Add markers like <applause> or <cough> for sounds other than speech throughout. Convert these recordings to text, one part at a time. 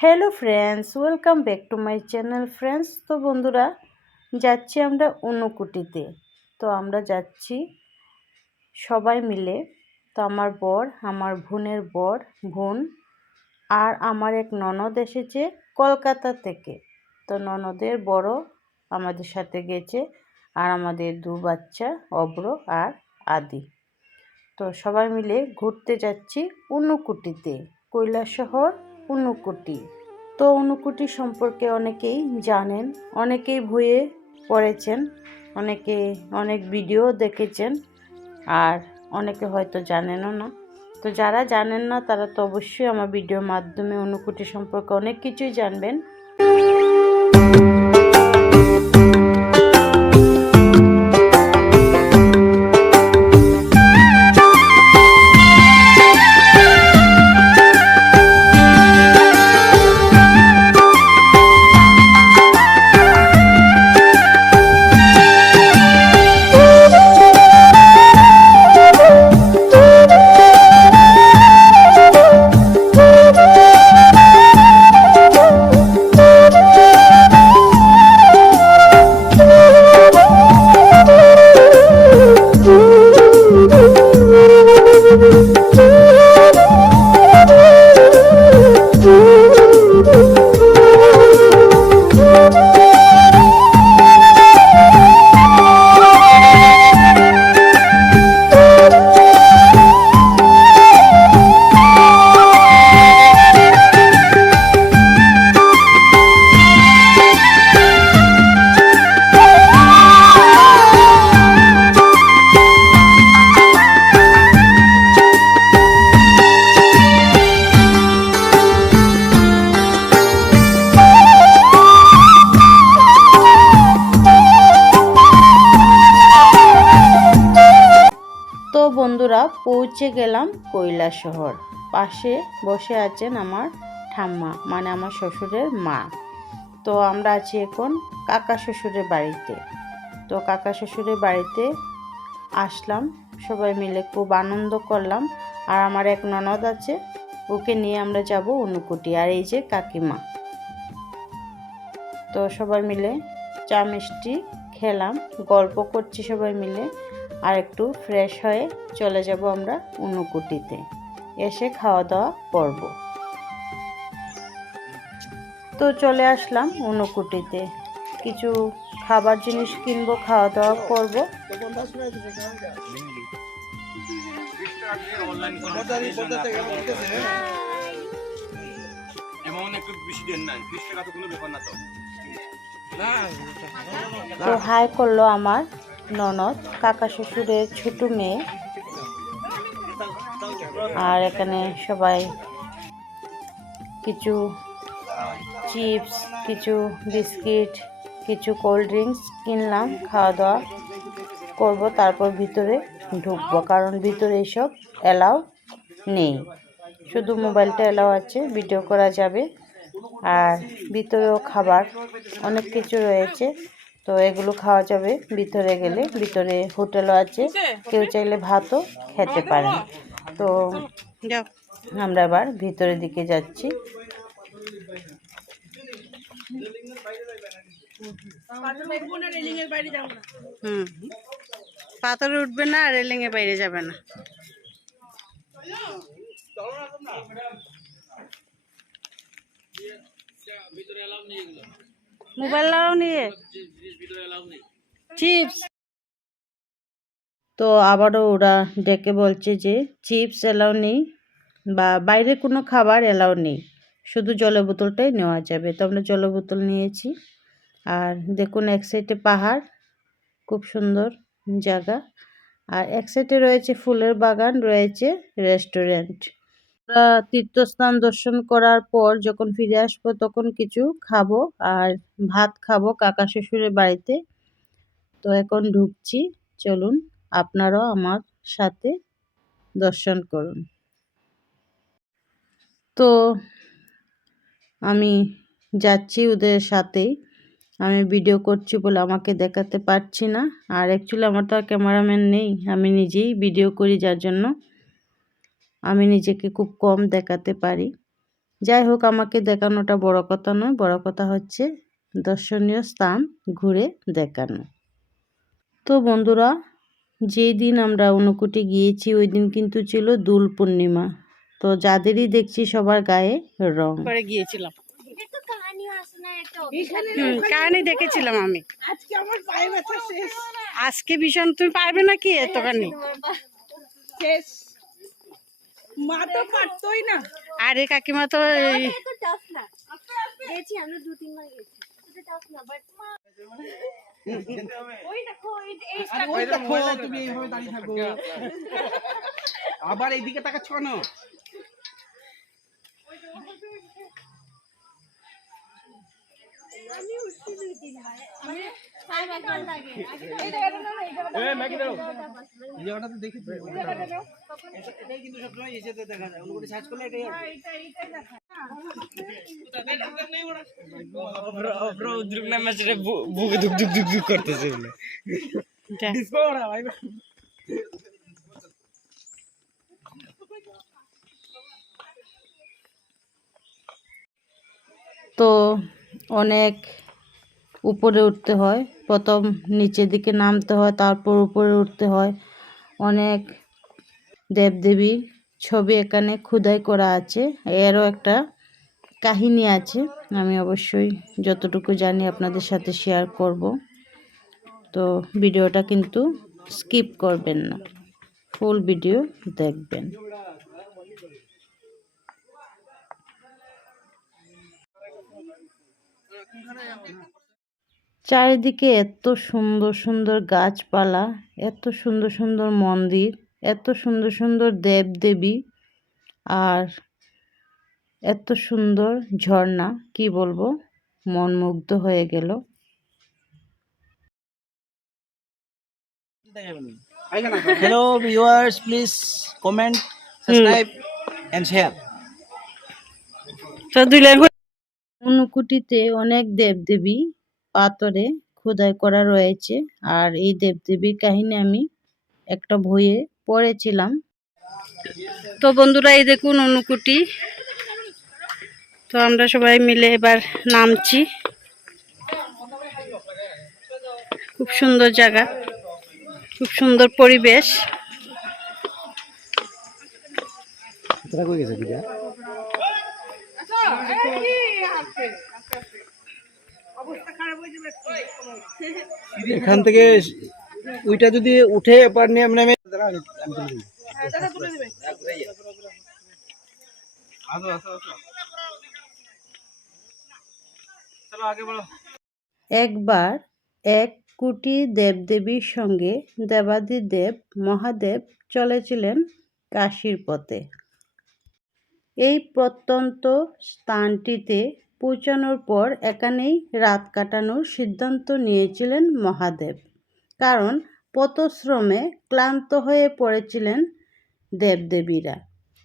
Hello friends welcome back to my channel friends তো বন্ধুরা, যাচ্ছি আমরা অনুকুটিতে তো আমরা যাচ্ছি সবাই মিলে। তো আমার বর, আমার বোনের বর, বোন আর আমার এক ননদ এসেছে কলকাতা থেকে। তো ননদের বড় আমাদের সাথে গেছে আর আমাদের দু বাচ্চা, অব্র আর আদি। তো সবাই মিলে ঘুরতে যাচ্ছি অনুকুটিতে কৈলাসহর অনুকুটি। তো অনুকুটি সম্পর্কে অনেকেই জানেন, অনেকেই বইয়ে পড়েছেন, অনেকে অনেক ভিডিও দেখেছেন, আর অনেকে হয়তো জানেনও না। তো যারা জানেন না, তারা তো অবশ্যই আমার ভিডিওর মাধ্যমে অনুকুটি সম্পর্কে অনেক কিছুই জানবেন। পৌঁছে গেলাম কৈলা শহর পাশে বসে আছেন আমার ঠাম্মা মানে আমার শ্বশুরের মা। তো আমরা আছি এখন কাকা শ্বশুরের বাড়িতে। তো কাকা শ্বশুরের বাড়িতে আসলাম, সবাই মিলে খুব আনন্দ করলাম। আর আমার এক ননদ আছে, ওকে নিয়ে আমরা যাব অনুকুটি, আর এই যে কাকিমা। তো সবাই মিলে চা মিষ্টি খেলাম, গল্প করছি সবাই মিলে। আর একটু ফ্রেশ হয়ে চলে যাব আমরা অনুকুটিতে এসে খাওয়া দাওয়া করব। তো চলে আসলাম অনুকুটিতে কিছু খাবার জিনিস কিনবো খাওয়া দাওয়া করব। তো তো হাই করল আমার। ননদ, কাকা শ্বশুরের ছোট মেয়ে। আর এখানে সবাই কিছু চিপস, কিছু বিস্কিট, কিছু কোল্ড ড্রিঙ্কস কিনলাম খাওয়া দাওয়া করব, তারপর ভিতরে ঢুকবো। কারণ ভিতরে এসব অ্যালাউ নেই। শুধু মোবাইলটা অ্যালাউ আছে, ভিডিও করা যাবে। আর ভিতরেও খাবার, অনেক কিছু রয়েছে। তো এগুলো খাওয়া যাবে ভিতরে গেলে। ভিতরে হোটেলও আছে। কেউ চাইলে ভাতও খেতে পারেন। তো আমরা আবার ভিতরের দিকে যাচ্ছি। হুম। পাথরে উঠবে না রেলিং এর বাইরে যাবে না। মোবাইল নিয়ে। চিপস তো আবারও ওরা ডেকে বলছে যে চিপস এলাও নেই বা বাইরে কোনো খাবার এলাও নেই। শুধু জলের বোতলটাই নেওয়া যাবে। তো আমরা জলের বোতল নিয়েছি। আর দেখুন এক সাইডে পাহাড় খুব সুন্দর জায়গা। আর এক সাইডে রয়েছে ফুলের বাগান রয়েছে রেস্টুরেন্ট। আমরা তীর্থস্থান দর্শন করার পর যখন ফিরে আসব, তখন কিছু খাব আর ভাত খাব কাকা শ্বশুরের বাড়িতে। তো এখন ঢুকছি। চলুন আপনারাও আমার সাথে দর্শন করুন। তো আমি যাচ্ছি ওদের সাথেই। আমি ভিডিও করছি বলে আমাকে দেখাতে পারছি না। আর অ্যাকচুয়ালি আমার তো আর ক্যামেরাম্যান নেই। আমি নিজেই ভিডিও করি যার জন্য। আমি নিজেকে খুব কম দেখাতে পারি। যাই হোক আমাকে দেখানোটা বড় কথা নয় বড় কথা হচ্ছে দর্শনীয় স্থান ঘুরে দেখানো। তো বন্ধুরা যেই দিন আমরা অনুকুটি গিয়েছি ওই দিন কিন্তু ছিল দোল পূর্ণিমা। তো যাদেরই দেখছি সবার গায়ে রং। করে গিয়েছিলাম। কাহানি দেখেছিলাম আমি। আজকে ভীষণ তুমি পারবে না কি এতখানি? শেষ। মা তো পারতোই না। আরে কাকিমা তো গেছি আমরা দু তিনবার গেছি। <laughs> আবার এইদিকে না বাট ওই দেখো এই- এই ওই দেখো তুমি এইভাবে দাঁড়িয়ে থাকো আবার এইদিকে তাকাচ্ছ কেন আমি উঠছি দুই তিনবার মানে ফাইভ একবার লাগে এই জায়গাটা তো দেখেছি এটাই কিন্তু সবসময় এসেতে দেখা যায় অনুকুটি সার্চ করলে এটাই আসবে। দেখ। তো অনেক উপরে উঠতে হয়। প্রথম নিচের দিকে নামতে হয়, তারপর উপরে উঠতে হয়। অনেক দেবদেবীর ছবি এখানে খোদাই করা আছে। এরও একটা কাহিনী আছে। আমি অবশ্যই যতটুকু জানি আপনাদের সাথে শেয়ার করব। তো ভিডিওটা কিন্তু স্কিপ করবেন না। ফুল ভিডিও দেখবেন। চারিদিকে এত সুন্দর সুন্দর গাছপালা এত সুন্দর সুন্দর মন্দির এত সুন্দর সুন্দর দেবদেবী আর এত সুন্দর ঝর্ণা কি বলব? মন মুগ্ধ হয়ে গেল। Hello viewers, please comment, subscribe and share. অনুকুটিতে অনেক দেবদেবী পাথরে খোদাই করা রয়েছে। আর এই দেবদেবীর কাহিনী আমি একটা বইয়ে পড়েছিলাম। তো বন্ধুরা, এই দেখুন অনুকুটি। তো আমরা সবাই মিলে এবার নামছি। খুব সুন্দর জায়গা, খুব সুন্দর পরিবেশ। এখান থেকে ওইটা যদি উঠে এবার নিয়ে একবার এক কোটি দেবদেবীর সঙ্গে দেবাদিদেব মহাদেব চলেছিলেন কাশীর পথে। এই প্রত্যন্ত স্থানটিতে পৌঁছানোর পর এখানেই রাত কাটানোর সিদ্ধান্ত নিয়েছিলেন মহাদেব। কারণ পথশ্রমে ক্লান্ত হয়ে পড়েছিলেন দেবদেবীরা।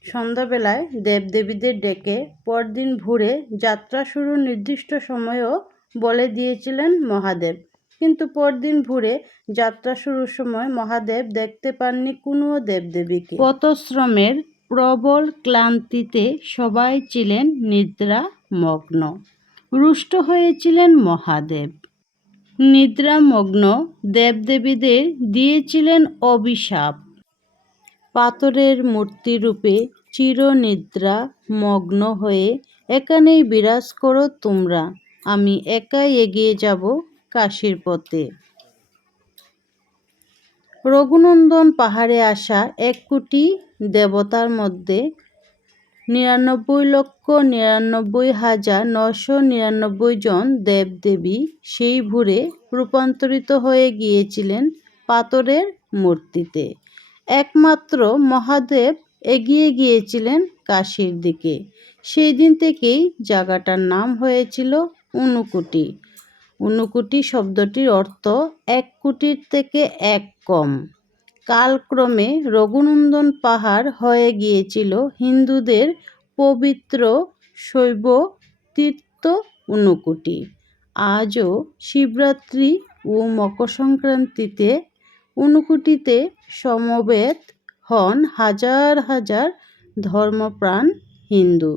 সন্ধ্যাবেলায় দেবদেবীদের ডেকে পরদিন ভোরে যাত্রা শুরুর নির্দিষ্ট সময়ও বলে দিয়েছিলেন মহাদেব। কিন্তু পরদিন ভোরে যাত্রা শুরুর সময় মহাদেব দেখতে পাননি কোনো দেবদেবীকে। পথশ্রমের প্রবল ক্লান্তিতে সবাই ছিলেন নিদ্রা মগ্ন রুষ্ট হয়েছিলেন মহাদেব। নিদ্রামগ্ন দেবদেবীদের দিয়েছিলেন অভিশাপ। পাথরের মূর্তিরূপে চিরনিদ্রা মগ্ন হয়ে, এখানেই বিরাজ করো তোমরা, আমি একাই এগিয়ে যাব কাশীর পথে। রঘুনন্দন পাহাড়ে আসা এক কোটি দেবতার মধ্যে নিরানব্বই লক্ষ নিরানব্বই হাজার নশো নিরানব্বই জন দেবদেবী সেই ভুরে রূপান্তরিত হয়ে গিয়েছিলেন পাথরের মূর্তিতে। একমাত্র মহাদেব এগিয়ে গিয়েছিলেন কাশীর দিকে। সেই দিন থেকেই জায়গাটার নাম হয়েছিল ঊনকোটি ঊনকোটি শব্দটির অর্থ এক কোটির থেকে এক কম। কালক্রমে রঘুনন্দন পাহাড় হয়ে গিয়েছিল হিন্দুদের পবিত্র শৈব তীর্থ ঊনকোটি আজও শিবরাত্রি ও মকর সংক্রান্তিতে ঊনকোটিতে সমবেত হন হাজার হাজার ধর্মপ্রাণ হিন্দু।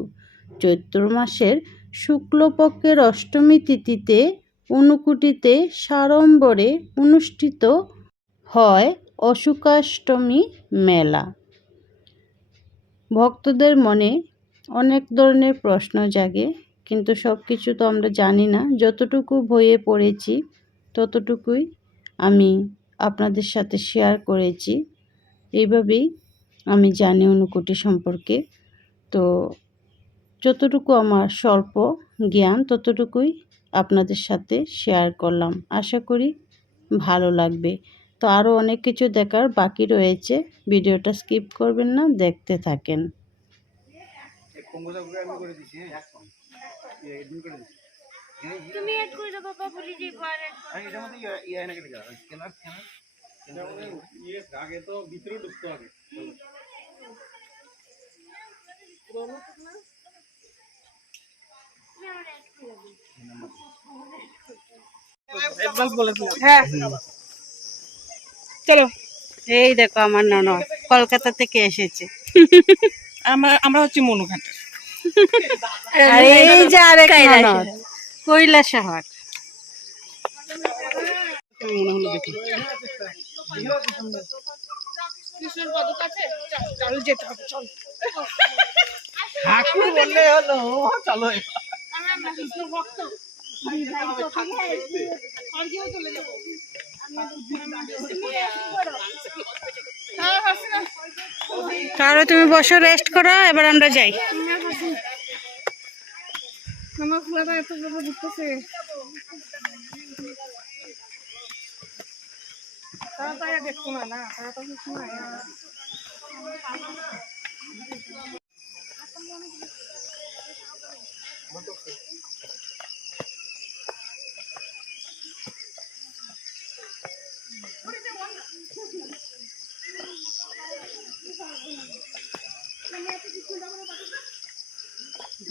চৈত্র মাসের শুক্লপক্ষের অষ্টমী তিথিতে ঊনকুটিতে সাড়ম্বরে অনুষ্ঠিত হয় অশুকাষ্টমী মেলা। ভক্তদের মনে অনেক ধরনের প্রশ্ন জাগে, কিন্তু সব কিছু তো আমরা জানি না। যতটুকু বইয়ে পড়েছি, ততটুকুই আমি আপনাদের সাথে শেয়ার করেছি। এইভাবেই আমি জানি অনুকুটি সম্পর্কে। তো যতটুকু আমার স্বল্প জ্ঞান, ততটুকুই আপনাদের সাথে শেয়ার করলাম। আশা করি ভালো লাগবে। তো আরও অনেক কিছু দেখার বাকি রয়েছে। ভিডিওটা স্কিপ করবেন না দেখতে থাকেন। কঙ্গোজাগুলো আমি করে দিচ্ছি এডিট করে দিচ্ছি তুমি এড করে দাও বাবা বলি যে বার আর এটার মধ্যে ইয়ে- কেটে যাবে স্ক্যানার স্ক্যানার ইয়ে আগে তো ভিতরে ঢুকতো আগে অ্যাডভান্স বলেছিলাম হ্যাঁ। চলো। এই দেখো আমার ননদ কলকাতা থেকে এসেছে। আমরা আমরা হচ্ছে মনুঘাট আর এই যে আরেক ননদ। কৈলা শহর। মনে হলো দেখি চল যেতে হবে চল। ঠাকুর বললে হলো চলো তাহলে তুমি বসো রেস্ট করো, এবার আমরা যাই। আমার ফুলাটা এত বড় দিতেছে তাড়াতাড়ি দেখতো না না। তাড়াতাড়ি এই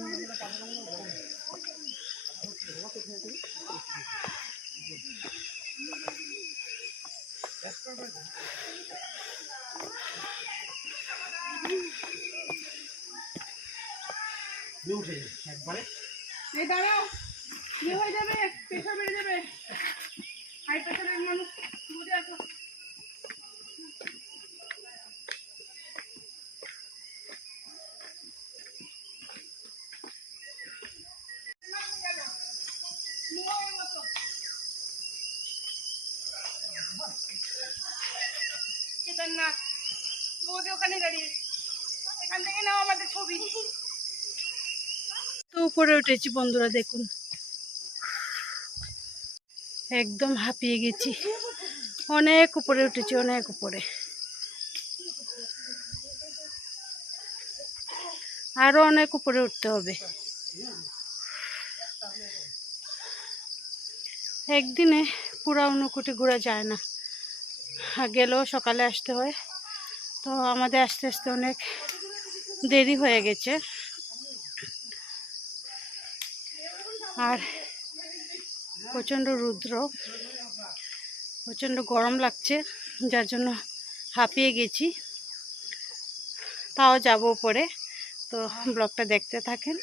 দাঁড়াও ইয়ে হয়ে যাবে প্রেশার বেড়ে যাবে হাই প্রেশারের মানুষ বুঝে আসো কেদারনাথ বৌদি ওখানে দাঁড়িয়ে। এখান থেকে নাও আমাদের ছবি। তো উপরে উঠেছি বন্ধুরা, দেখুন। একদম হাঁপিয়ে গেছি। অনেক উপরে উঠেছি, অনেক উপরে। আরও অনেক উপরে উঠতে হবে। একদিনে পুরা অনুকুটি ঘোরা যায় না। গেলেও সকালে আসতে হয়। তো আমাদের আস্তে আস্তে অনেক দেরি হয়ে গেছে। আর প্রচণ্ড রুদ্র, প্রচণ্ড গরম লাগছে, যার জন্য হাঁপিয়ে গেছি। তাও যাব পরে। তো ব্লগটা দেখতে থাকেন।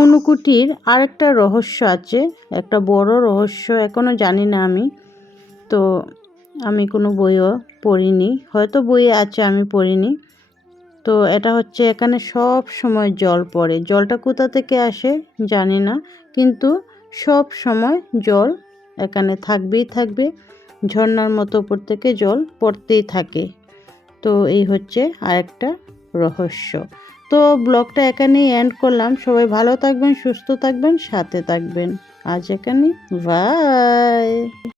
অনুকুটির আরেকটা রহস্য আছে, একটা বড় রহস্য এখনও জানি না আমি। তো আমি কোনো বইও পড়িনি, হয়তো বইয়ে আছে, আমি পড়িনি। তো এটা হচ্ছে এখানে সব সময় জল পড়ে। জলটা কোথা থেকে আসে জানি না, কিন্তু সব সময় জল এখানে থাকবেই থাকবে। ঝর্নার মতো উপর থেকে জল পড়তেই থাকে। তো এই হচ্ছে আরেকটা রহস্য। তো ব্লগটা এখানেই এন্ড করলাম। সবাই ভালো থাকবেন, সুস্থ থাকবেন, সাথে থাকবেন। আজ এখানে বাই